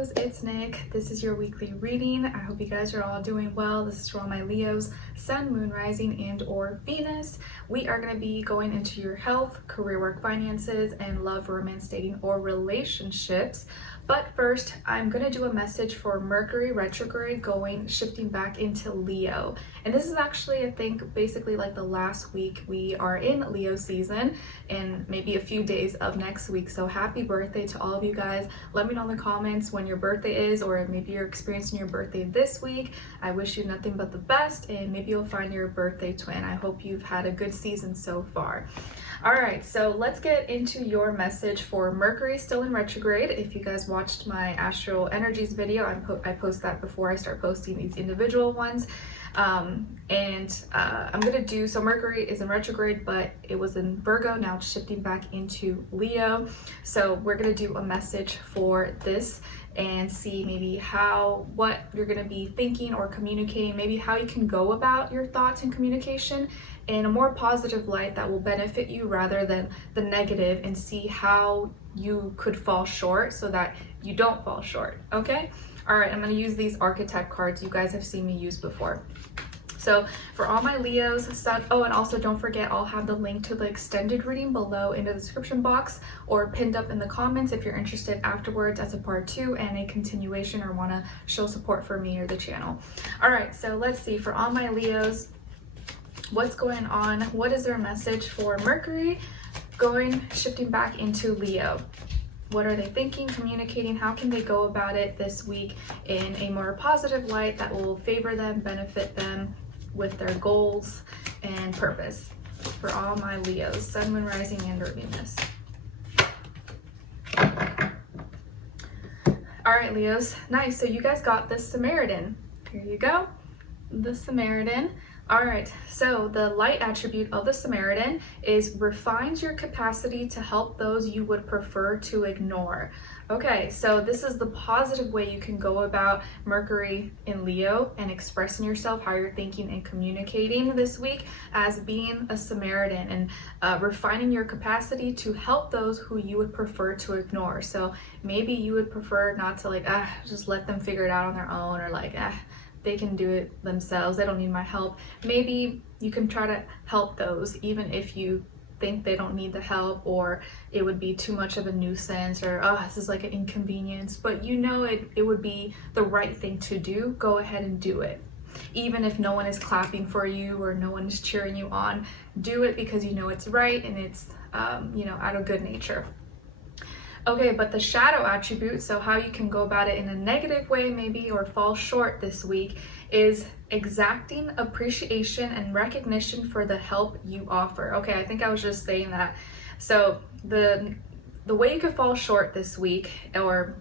Leos, it's Nick. This is your weekly reading. I hope you guys are all doing well. This is for all my Leos, Sun, Moon, Rising, and or Venus. We are going to be going into your health, career, work, finances, and love, romance, dating, or relationships. But first, I'm going to do a message for Mercury retrograde shifting back into Leo. And this is actually, I think, basically like the last week we are in Leo season and maybe a few days of next week. So happy birthday to all of you guys. Let me know in the comments when your birthday is, or maybe you're experiencing your birthday this week. I wish you nothing but the best, and maybe you'll find your birthday twin. I hope you've had a good season so far. All right, so let's get into your message for Mercury still in retrograde. If you guys watched my astral energies video, I post that before I start posting these individual ones. I'm gonna do, so Mercury is in retrograde, but it was in Virgo, now it's shifting back into Leo. So we're gonna do a message for this and see maybe what you're gonna be thinking or communicating, maybe how you can go about your thoughts and communication in a more positive light that will benefit you rather than the negative, and see how you could fall short so that you don't fall short, okay? All right, I'm going to use these archetype cards you guys have seen me use before. So for all my Leos, Sun, oh, and also don't forget, I'll have the link to the extended reading below in the description box or pinned up in the comments if you're interested afterwards as a part 2 and a continuation, or want to show support for me or the channel. All right, so let's see, for all my Leos, what's going on? What is their message for Mercury shifting back into Leo? What are they thinking, communicating? How can they go about it this week in a more positive light that will favor them, benefit them with their goals and purpose? For all my Leos, Sun, Moon, Rising, and or Venus. All right, Leos, nice. So you guys got the Samaritan. Here you go, the Samaritan. All right, so the light attribute of the Samaritan is refines your capacity to help those you would prefer to ignore. Okay, so this is the positive way you can go about Mercury in Leo and expressing yourself, how you're thinking and communicating this week, as being a Samaritan and refining your capacity to help those who you would prefer to ignore. So maybe you would prefer not to just let them figure it out on their own, or they can do it themselves, they don't need my help. Maybe you can try to help those even if you think they don't need the help, or it would be too much of a nuisance, or this is like an inconvenience, but you know it would be the right thing to do. Go ahead and do it. Even if no one is clapping for you or no one is cheering you on, do it because you know it's right, and it's out of good nature. Okay, but the shadow attribute, so how you can go about it in a negative way maybe, or fall short this week, is exacting appreciation and recognition for the help you offer. Okay, I think I was just saying that. So the way you could fall short this week, or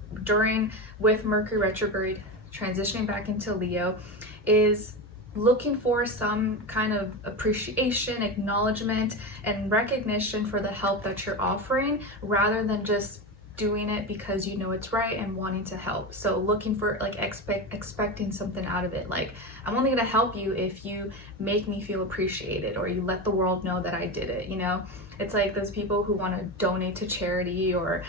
with Mercury retrograde transitioning back into Leo, is looking for some kind of appreciation, acknowledgement, and recognition for the help that you're offering, rather than just doing it because you know it's right and wanting to help. So looking for expecting something out of it. Like, I'm only gonna help you if you make me feel appreciated, or you let the world know that I did it, It's like those people who want to donate to charity or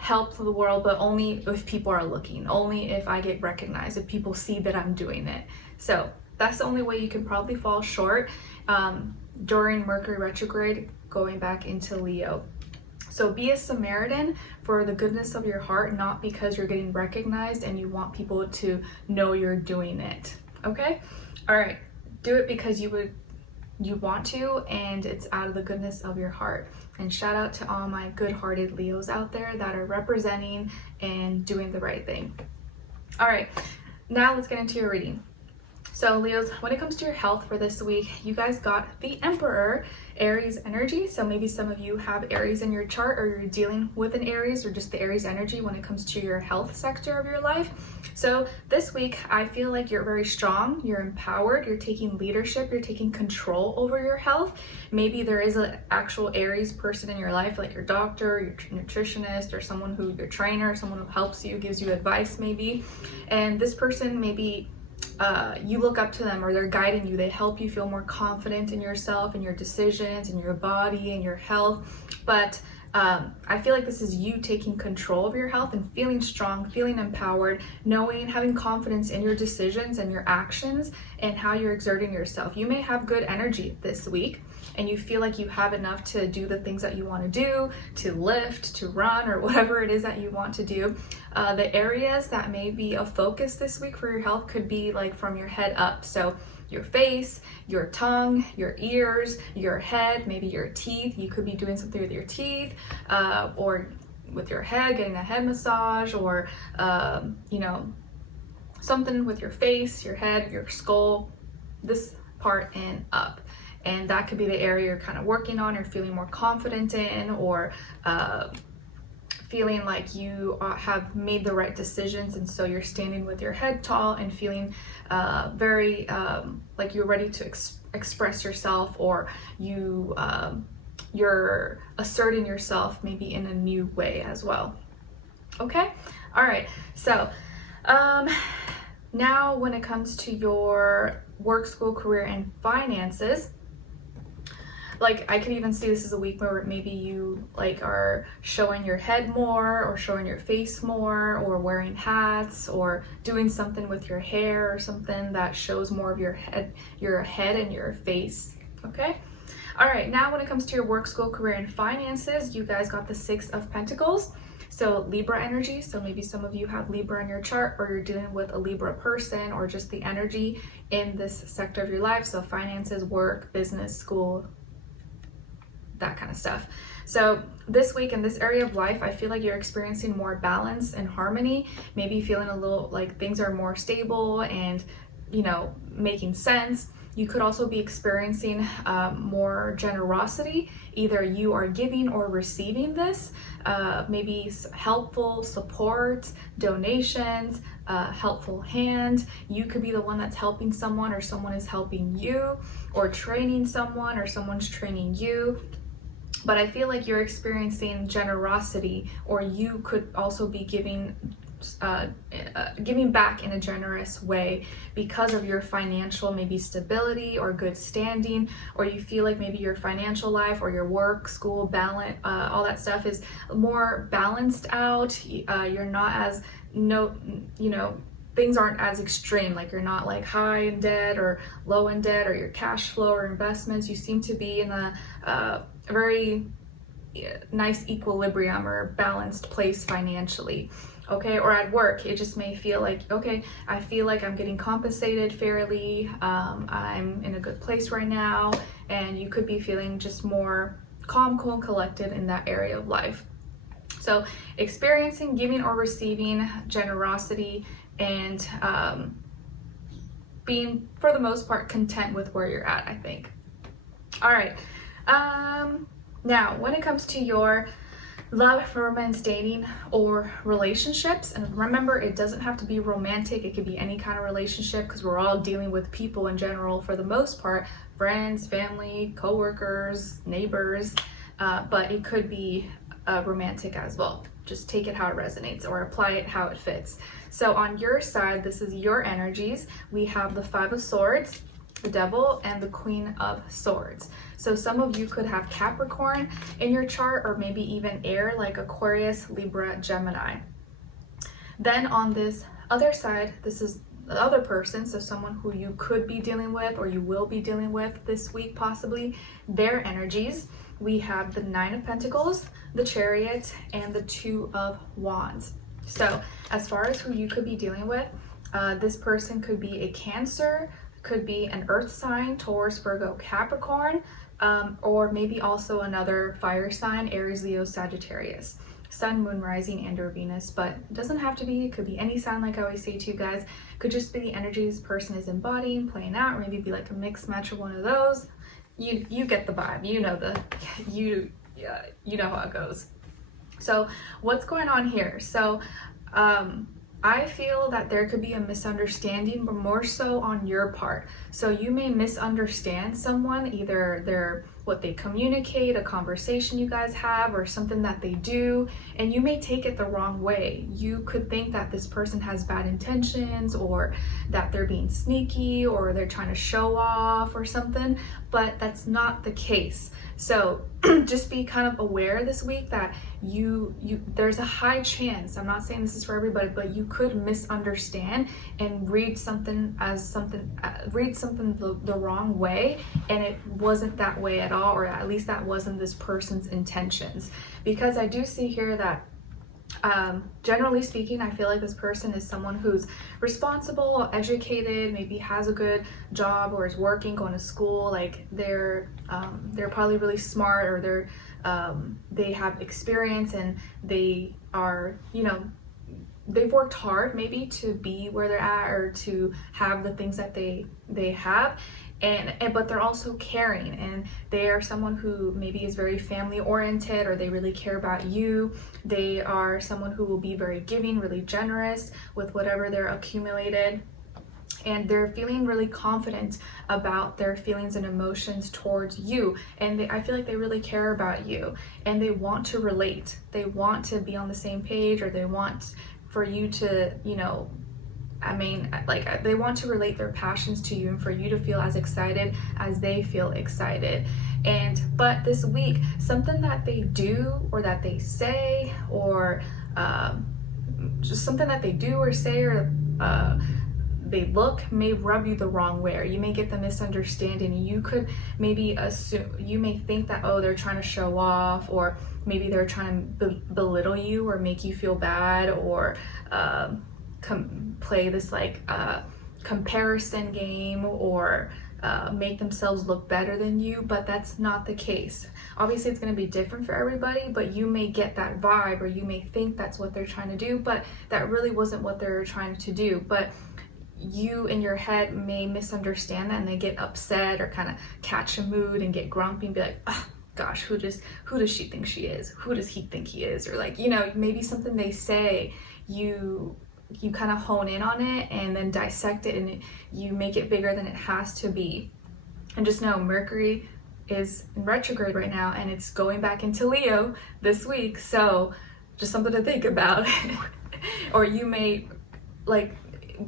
help the world, but only if people are looking, only if I get recognized, if people see that I'm doing it. So that's the only way you can probably fall short during Mercury retrograde going back into Leo. So be a Samaritan for the goodness of your heart, not because you're getting recognized and you want people to know you're doing it. Okay? All right. Do it because you want to, and it's out of the goodness of your heart. And shout out to all my good-hearted Leos out there that are representing and doing the right thing. All right. Now let's get into your reading. So Leos, when it comes to your health for this week, you guys got the Emperor, Aries energy. So maybe some of you have Aries in your chart, or you're dealing with an Aries, or just the Aries energy when it comes to your health sector of your life. So this week, I feel like you're very strong, you're empowered, you're taking leadership, you're taking control over your health. Maybe there is an actual Aries person in your life, like your doctor, your nutritionist, or your trainer, someone who helps you, gives you advice maybe. And this person maybe you look up to them, or they're guiding you. They help you feel more confident in yourself and your decisions and your body and your health. But I feel like this is you taking control of your health and feeling strong, feeling empowered, knowing, having confidence in your decisions and your actions and how you're exerting yourself. You may have good energy this week and you feel like you have enough to do the things that you want to do, to lift, to run, or whatever it is that you want to do. The areas that may be a focus this week for your health could be like from your head up. So your face, your tongue, your ears, your head, maybe your teeth. You could be doing something with your teeth, or with your head, getting a head massage, or something with your face, your head, your skull, this part and up. And that could be the area you're kind of working on or feeling more confident in, or feeling like you have made the right decisions, and so you're standing with your head tall and feeling very like you're ready to express yourself, or you're asserting yourself maybe in a new way as well. Okay, all right, so now when it comes to your work, school, career, and finances, like I could even see this as a week where maybe you like are showing your head more, or showing your face more, or wearing hats, or doing something with your hair, or something that shows more of your head and your face. Okay, all right, now when it comes to your work, school, career, and finances, you guys got the 6 of Pentacles. So Libra energy, so maybe some of you have Libra in your chart, or you're dealing with a Libra person, or just the energy in this sector of your life. So finances, work, business, school, that kind of stuff. So this week in this area of life, I feel like you're experiencing more balance and harmony, maybe feeling a little like things are more stable and, making sense. You could also be experiencing more generosity. Either you are giving or receiving this, maybe helpful support, donations, helpful hand. You could be the one that's helping someone, or someone is helping you, or training someone, or someone's training you. But I feel like you're experiencing generosity, or you could also be giving back in a generous way because of your financial maybe stability or good standing, or you feel like maybe your financial life or your work, school, balance, all that stuff is more balanced out. You're not as things aren't as extreme, like you're not like high in debt or low in debt, or your cash flow or investments. You seem to be in a very nice equilibrium or balanced place financially. Okay, or at work, it just may feel like, okay, I feel like I'm getting compensated fairly, I'm in a good place right now, and you could be feeling just more calm, cool, and collected in that area of life. So experiencing giving or receiving, generosity, and being, for the most part, content with where you're at, I think. All right, now when it comes to your love, romance, dating, or relationships, and remember, it doesn't have to be romantic, it could be any kind of relationship, because we're all dealing with people in general for the most part, friends, family, co-workers, neighbors, but it could be romantic as well. Just take it how it resonates, or apply it how it fits. So on your side, this is your energies. We have the 5 of Swords, the Devil, and the Queen of Swords. So some of you could have Capricorn in your chart, or maybe even air like Aquarius, Libra, Gemini. Then on this other side, this is the other person, so someone who you could be dealing with, or you will be dealing with this week possibly, their energies. We have the 9 of Pentacles, the Chariot, and the 2 of Wands. So as far as who you could be dealing with, this person could be a Cancer, could be an earth sign, Taurus, Virgo, Capricorn, or maybe also another fire sign, Aries, Leo, Sagittarius, Sun, Moon, Rising, and or Venus. But it doesn't have to be, it could be any sign, like I always say to you guys. It could just be the energy this person is embodying, playing out, or maybe be like a mixed match of one of those. You get the vibe, you know how it goes. So what's going on here? So I feel that there could be a misunderstanding, but more so on your part. So you may misunderstand someone, either their what they communicate, a conversation you guys have, or something that they do, and you may take it the wrong way. You could think that this person has bad intentions, or that they're being sneaky, or they're trying to show off or something, but that's not the case. So just be kind of aware this week that there's a high chance, I'm not saying this is for everybody, but you could misunderstand and read something the wrong way, and it wasn't that way at all, or at least that wasn't this person's intentions. Because I do see here that generally speaking, I feel like this person is someone who's responsible, educated, maybe has a good job or is working, going to school. Like they're probably really smart, or they have experience, and they are, they've worked hard maybe to be where they're at, or to have the things that they have. But they're also caring, and they are someone who maybe is very family oriented, or they really care about you. They are someone who will be very giving, really generous with whatever they're accumulated, and they're feeling really confident about their feelings and emotions towards you. And I feel like they really care about you, and they want to relate. They want to be on the same page, or they want for you to, they want to relate their passions to you, and for you to feel as excited as they feel excited. But this week, something that they do or that they say, or just something that they do or say, or they look, may rub you the wrong way, or you may get the misunderstanding. You could maybe assume, you may think that, oh, they're trying to show off, or maybe they're trying to belittle you or make you feel bad, or play this comparison game, or make themselves look better than you. But that's not the case. Obviously it's going to be different for everybody, but you may get that vibe, or you may think that's what they're trying to do, but that really wasn't what they're trying to do. But you in your head may misunderstand that, and they get upset, or kind of catch a mood and get grumpy and be like, oh, gosh, who does she think she is? Who does he think he is? Or maybe something they say, you kind of hone in on it and then dissect it, and you make it bigger than it has to be. And just know Mercury is in retrograde right now, and it's going back into Leo this week. So just something to think about. Or you may,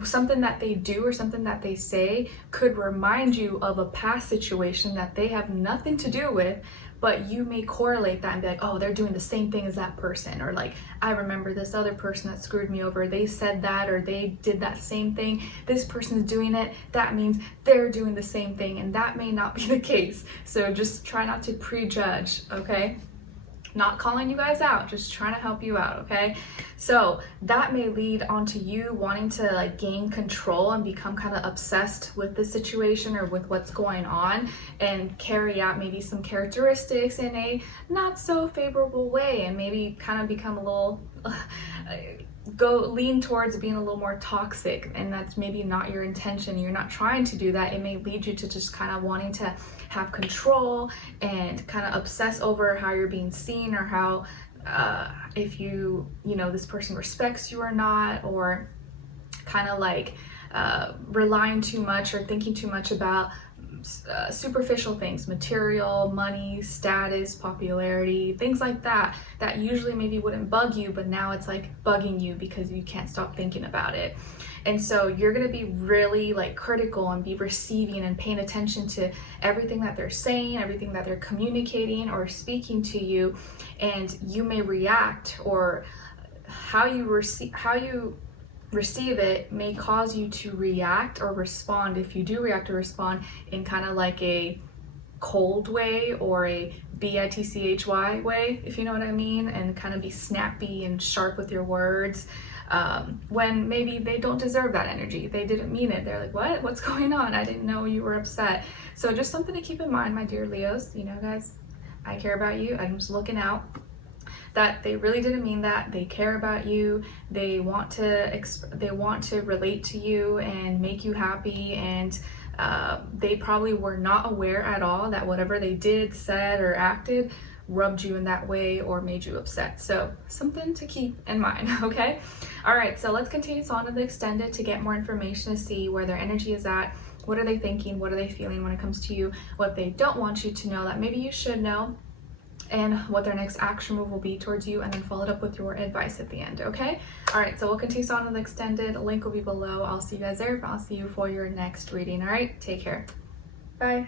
something that they do or something that they say could remind you of a past situation that they have nothing to do with, but you may correlate that and be like, oh, they're doing the same thing as that person, or I remember this other person that screwed me over, they said that, or they did that same thing, this person's doing it, that means they're doing the same thing. And that may not be the case. So just try not to prejudge, okay? Not calling you guys out, just trying to help you out, okay? So that may lead on to you wanting to gain control and become kind of obsessed with the situation or with what's going on, and carry out maybe some characteristics in a not so favorable way, and maybe kind of become a little lean towards being a little more toxic. And that's maybe not your intention. You're not trying to do that. It may lead you to just kind of wanting to have control and kind of obsess over how you're being seen, or how if this person respects you or not, or kind of relying too much or thinking too much about superficial things, material, money, status, popularity, things like that usually maybe wouldn't bug you, but now it's bugging you because you can't stop thinking about it. And so you're going to be really critical, and be receiving and paying attention to everything that they're saying, everything that they're communicating or speaking to you. And you may react, or how you receive it may cause you to react or respond. If you do react or respond in kind of a cold way, or a bitchy way, if you know what I mean, and kind of be snappy and sharp with your words, when maybe they don't deserve that energy. They didn't mean it. They're like, what's going on? I didn't know you were upset. So just something to keep in mind, my dear Leos. Guys, I care about you. I'm just looking out that they really didn't mean that. They care about you. They want to relate to you and make you happy, and they probably were not aware at all that whatever they did, said, or acted rubbed you in that way or made you upset. So something to keep in mind, okay? All right, so let's continue on to the extended to get more information to see where their energy is at. What are they thinking? What are they feeling when it comes to you? What they don't want you to know that maybe you should know, and what their next action move will be towards you, and then follow it up with your advice at the end, okay? All right, so we'll continue on to the extended. Link will be below. I'll see you guys there. I'll see you for your next reading. All right, take care. Bye.